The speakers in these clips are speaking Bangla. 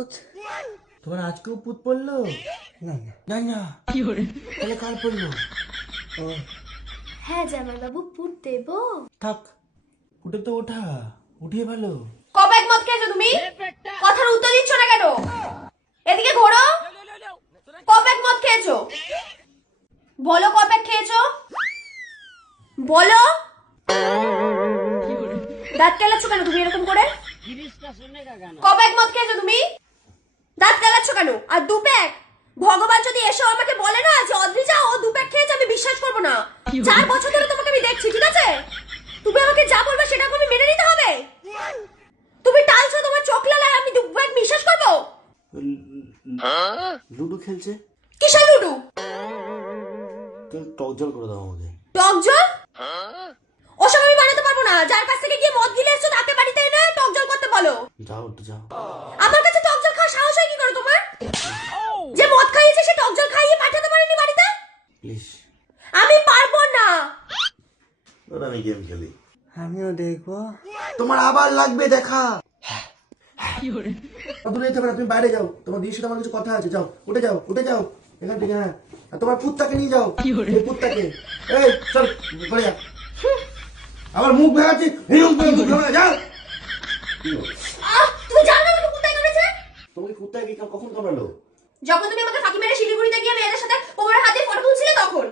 পুত। তোমার আজকেও পুত পড়লো? না না না না, তাহলে কাল পড়লো? ও হ্যাঁ জামাই বাবু পুত দেবো। থাক, উঠে তো ওঠা, উঠিয়ে ভালো। কবেক মদ খেয়েছো তুমি? কথার উত্তর দিচ্ছ না কেন? এদিকে ঘোরো। কবেক মদ খেয়েছো? বলো কবেক খেয়েছো? বলো। দাঁত কেলাচ্ছ কেন তুমি এরকম করে? কবেক মদ খেয়েছো তুমি? দাঁত কেলাচ্ছ কেন? আর দু প্যাক? ভগবান যদি এসে আমাকে বলে না যে অদ্রিজা ও দু প্যাক খেয়েছে, আমি বিশ্বাস করবো না। 4 বছর ধরে তোমাকে আমি দেখছি, ঠিক আছে? তুমি আমাকে যা বলবে সেটা আমি মেনে নিতে হবে। তুমি টালছো তোমার চোখ লালায়, আমি দু প্যাক বিশ্বাস করবো? লুডো খেলছে? কিসের লুডু? টক জল করে দাও আমাকে। টক জল? ওসব আমি বানাতে পারবো না। যার কাছ থেকে গিয়ে মদ গিলে এসছো তাকে বাড়িতে এনে টক জল করতে বলো। যাও একটু যাও। আমার কাছে টক জল খাওয়া সাহস হয় কি করে তোমার? যে মদ খাইয়েছে সে টক জল খাইয়ে পাঠাতে পারেনি বাড়িতে? প্লিজ। আমি পারবো না। ওরা আমি গেম খেলি। আমিও দেখবো। তোমার আবার লাগবে দেখা। দূরে যেতে পারো, তুমি বাইরে যাও, তোমার দিদির সাথে আমার কিছু কথা আছে। যাও, উঠে যাও, উঠে যাও এখান থেকে। হ্যাঁ, আর তোমার পুত্তাকে নিয়ে যাও। এই পুত্তাকে, এই চল ঘরে যা। আবার মুখ ভেঙাচ্ছি, হিরুম করে মুখ ভেঙে যাও। তুমি জানো না আমাকে কোথায় কামড়েছে? তোমাকে কুত্তায় কি কখন কামড়ালো? যখন তুমি আমাকে ফাঁকি মেরে শিলিগুড়িতে গিয়ে মেয়েদের সাথে কোমরে হাত দিয়ে ফটো তুলছিলে তখন।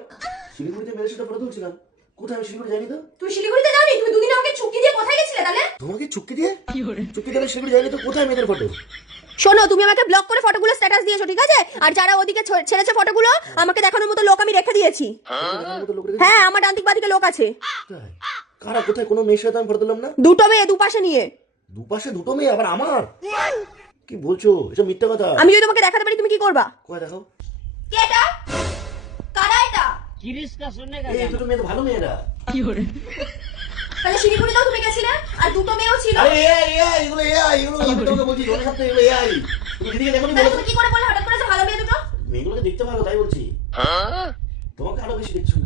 শিলিগুড়িতে মেয়ের সাথে ফটো তুলছিলাম? কোথায়? আমি শিলিগুড়ি যাইনি তো। তুমি শিলিগুড়িতে যাওনি? তুমি দুদিন আমাকে চুক্তি দিয়ে কোথায় গেছিলে তাহলে? তোমাকে চুক্তি দিয়ে? চুক্তি দিয়ে আমি শিলিগুড়ি যাইনি তো। কোথায় মেয়েদের ফটো? শোনো, তুমি আমাকে ব্লক করে ফটোগুলো স্ট্যাটাস দিয়েছো, ঠিক আছে? আর যারা ওদিকে ছেড়েছে ফটোগুলো আমাকে দেখানোর মতো লোক আমি রেখে দিয়েছি। হ্যাঁ, আমার ডান্তিক বাদিকে লোক আছে। কোথায়? কারা? কোথায়? কোনো মেয়ের সাথে আমি ফটো তুললাম না। দুটো মেয়ে দুপাশে নিয়ে। দুপাশে দুটো মেয়ে, আবার আমার? কি বলছো? এসব মিথ্যা কথা। আমি যদি তোমাকে দেখাতে পারি তুমি কি করবা? কোথায় দেখাও? কে এটা? কারা এটা? এই দুটো মেয়ে তো ভালো মেয়েরা। তাহলে শিলিগুড়িতেও তুমি গেছিলে আর দুটো মেয়েও ছিল। আরে এগুলো আমি তোমাকে বলছি, ওদের সাথে এগুলো তুমি দিদিকে দেখো নি? তাহলে তুমি কি করে বলে হঠাৎ করে যে ভালো মেয়ে দুটো? মেয়েগুলোকে দেখতে ভালো তাই বলছি। তোমাকে আরো বেশি দেখছি।